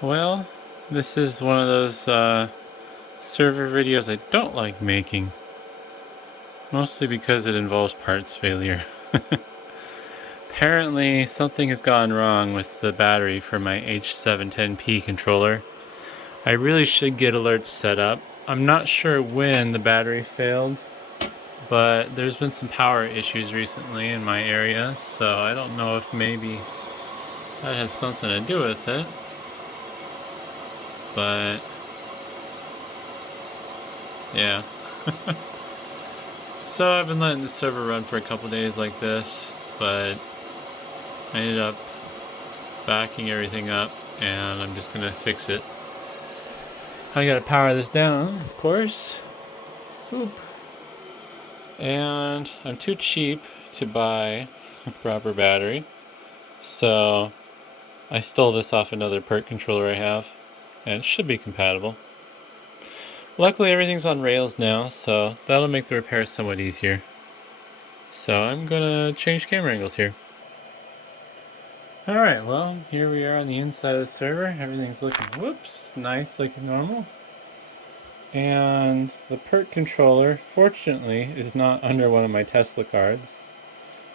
Well, this is one of those server videos I don't like making. Mostly because it involves parts failure. Apparently, something has gone wrong with the battery for my H710p controller. I really should get alerts set up. I'm not sure when the battery failed, but there's been some power issues recently in my area, so I don't know if maybe that has something to do with it. But yeah. So I've been letting the server run for a couple days like this, but I ended up backing everything up and I'm just gonna fix it. I gotta power this down, of course. Oop. And I'm too cheap to buy a proper battery, so I stole this off another perc controller I have, and it should be compatible. Luckily everything's on rails now, so that'll make the repair somewhat easier. So I'm gonna change camera angles here. Alright, well, here we are on the inside of the server. Everything's looking, nice, looking normal. And the perc controller, fortunately, is not under one of my Tesla cards.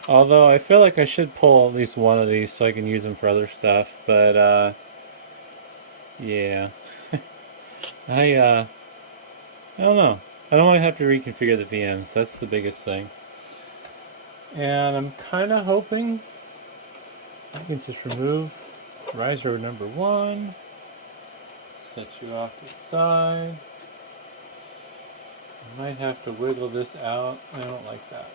Although I feel like I should pull at least one of these so I can use them for other stuff, but yeah. I don't know. I don't want to have to reconfigure the VMs, that's the biggest thing. And I'm kind of hoping I can just remove riser number 1, set you off to the side. I might have to wiggle this out. I don't like that.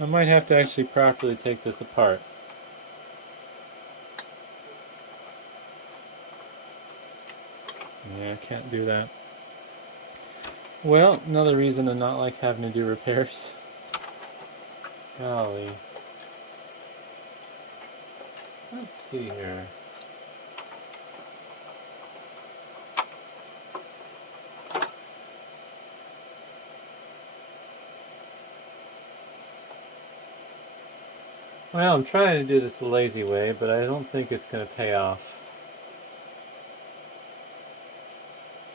I might have to actually properly take this apart. Yeah, I can't do that. Well, another reason to not like having to do repairs. Golly. Let's see here. Well, I'm trying to do this the lazy way, but I don't think it's going to pay off.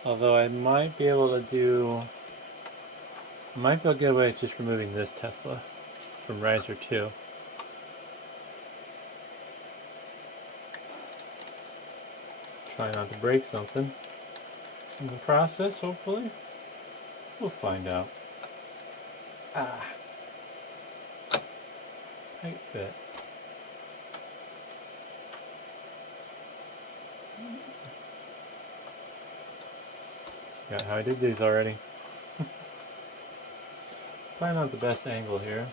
Although I might be able to get away with just removing this Tesla from riser 2. Try not to break something in the process, hopefully. We'll find out. Ah. Tight fit. Forgot how I did these already. Probably not the best angle here.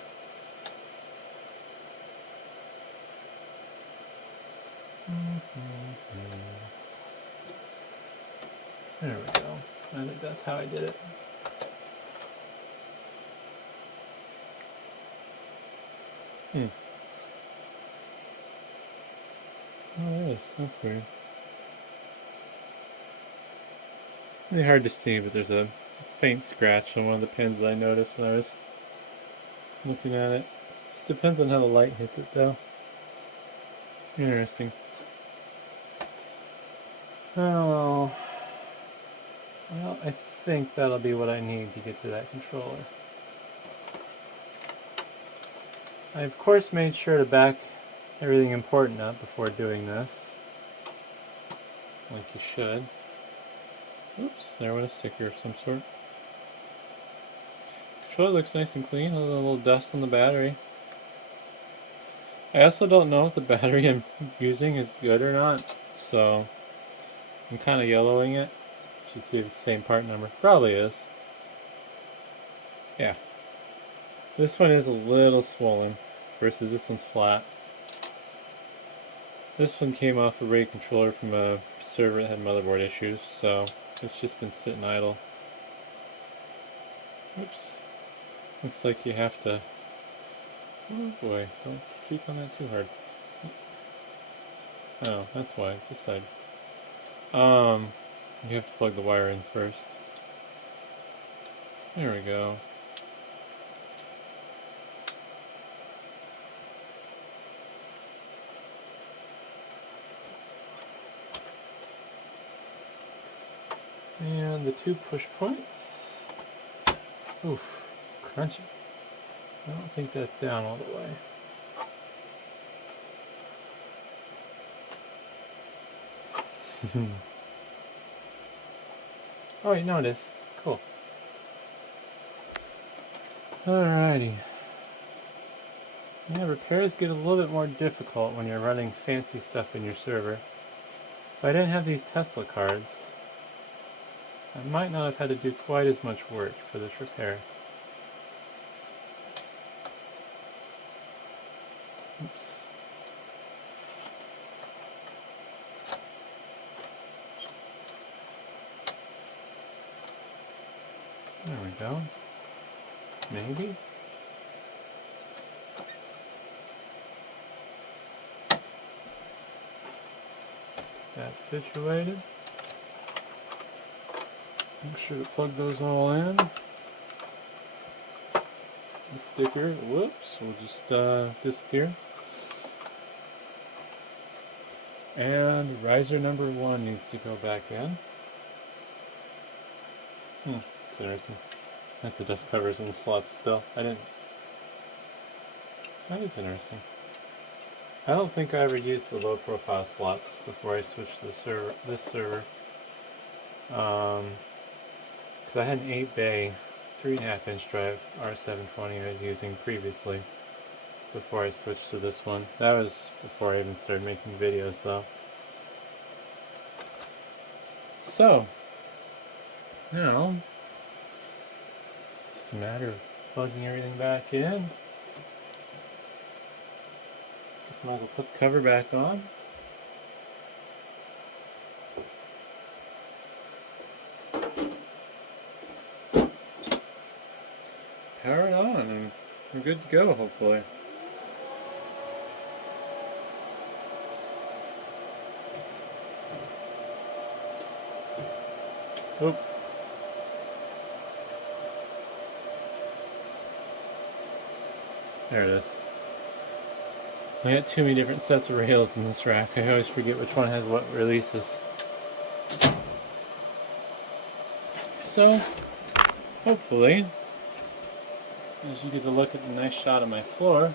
There we go. I think that's how I did it. Oh, it is. That's weird. Really hard to see, but there's a faint scratch on one of the pins that I noticed when I was looking at it. Just depends on how the light hits it, though. Interesting. Oh, well, I think that'll be what I need to get to that controller. I, of course, made sure to back everything important up before doing this. Like you should. Oops, there went a sticker of some sort. Controller looks nice and clean, a little dust on the battery. I also don't know if the battery I'm using is good or not, so I'm kind of yellowing it. Should see if it's the same part number. Probably is. Yeah. This one is a little swollen versus this one's flat. This one came off a RAID controller from a server that had motherboard issues, so it's just been sitting idle. Oops. Looks like you have to... Oh boy, don't cheek on that too hard. Oh, that's why, it's this side. You have to plug the wire in first. There we go. And the 2 push points. Oof, crunchy. I don't think that's down all the way. Oh wait, no it is. Cool. Alrighty. Yeah, repairs get a little bit more difficult when you're running fancy stuff in your server. If I didn't have these Tesla cards, I might not have had to do quite as much work for this repair. Oops. There we go. Maybe? That's situated. Make sure to plug those all in. The sticker, whoops, will just disappear. And riser number 1 needs to go back in. It's interesting. That's the dust covers in the slots still. That is interesting. I don't think I ever used the low profile slots before I switched to this server. Because I had an 8-bay 3.5 inch drive R720 I was using previously before I switched to this one. That was before I even started making videos though. So, now, just a matter of plugging everything back in. Just might as well put the cover back on. Power it on and we're good to go, hopefully. Oop. There it is. I got too many different sets of rails in this rack. I always forget which one has what releases. So, hopefully, as you get to look at the nice shot of my floor,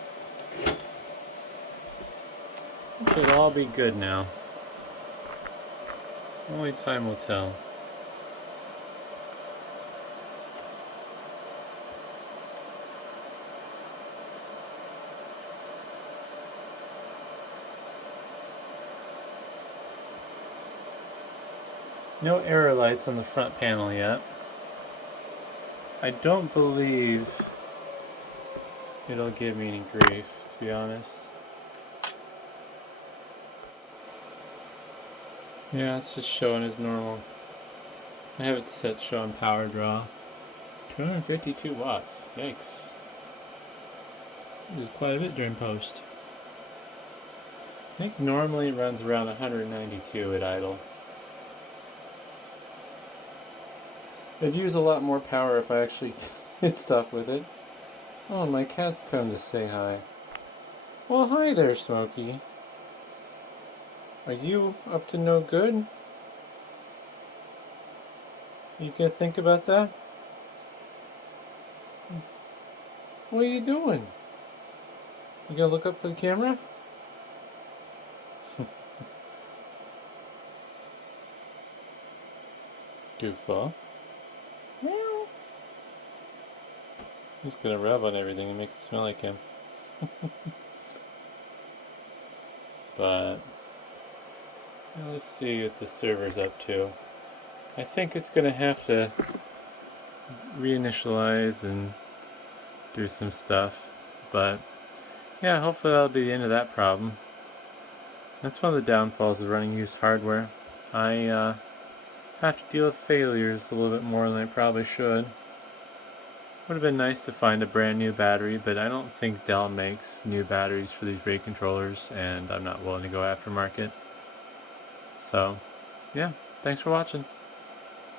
hopefully it'll all be good now. Only time will tell. No error lights on the front panel yet. I don't believe it'll give me any grief, to be honest. Yeah, it's just showing as normal. I have it set showing power draw. 252 watts. Yikes. This is quite a bit during post. I think normally it runs around 192 at idle. It'd use a lot more power if I actually did stuff with it. Oh, my cat's come to say hi. Well, hi there, Smokey. Are you up to no good? You gonna think about that? What are you doing? You gonna look up for the camera? Goofball. Meow. He's gonna rub on everything and make it smell like him. But let's see what the server's up to. I think it's gonna have to reinitialize and do some stuff, but yeah, hopefully that'll be the end of that problem. That's one of the downfalls of running used hardware. I have to deal with failures a little bit more than I probably should. Would have been nice to find a brand new battery, but I don't think Dell makes new batteries for these RAID controllers, and I'm not willing to go aftermarket. So, yeah, thanks for watching.